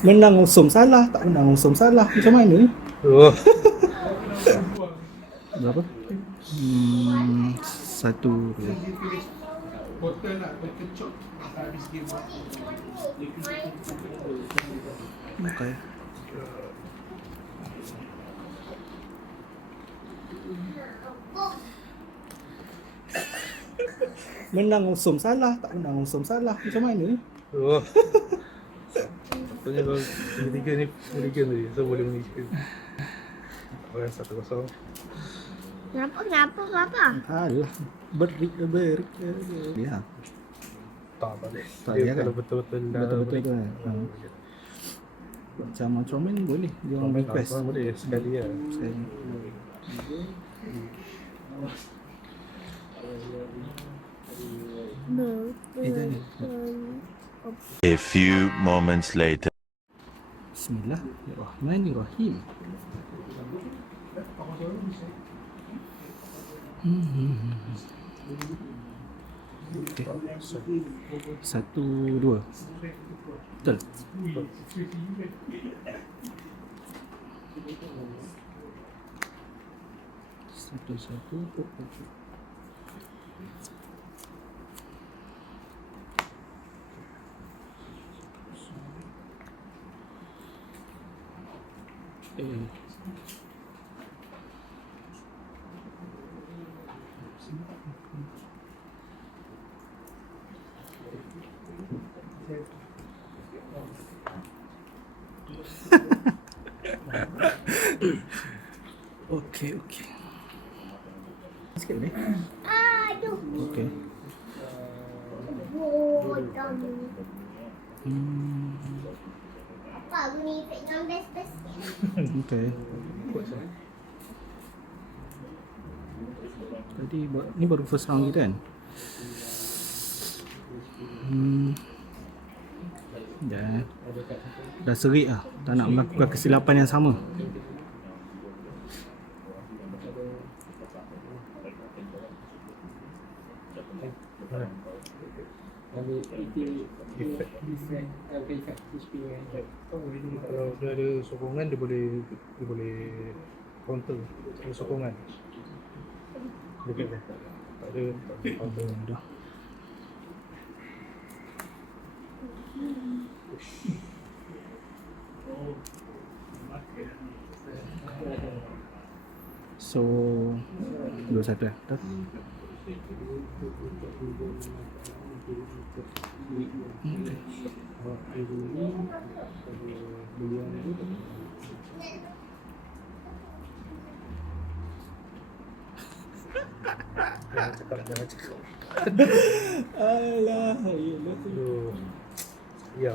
Menang usum salah, tak menang usum salah. Macam mana ni? Oh. Berapa? Satu. Okay. Menang usum salah, tak menang usum salah. Macam mana ni? Oh. Patutnya kalau tiga-tiga ni Malaysian tadi, so boleh Malaysian. Oh, 1-0. Kenapa Papa? Alah, berik. Ya. Tak balik. Tak Dia dia kan? kalau betul-betul dah Betul-betul boleh. tu kan? Macam Ultraman boleh. Dia orang request. Orang boleh sekali lah. Sekali. A few moments later. Bismillahirrahmanirrahim. Okay. 1-2. Betul. Satu. Okey. Sikit ni. Aduh. Okey. Bodoh. Apa guna efek dengan best-best Okey. Tadi ni baru first round kita kan? Dah serik lah. Tak nak melakukan kesilapan yang sama. Kalau dia ada sokongan dia boleh counter. Ada sokongan. Dekat dia. Tak ada counter. Dah. So 2-1 lah. Dah. Jangan cakap. Alah, Ya.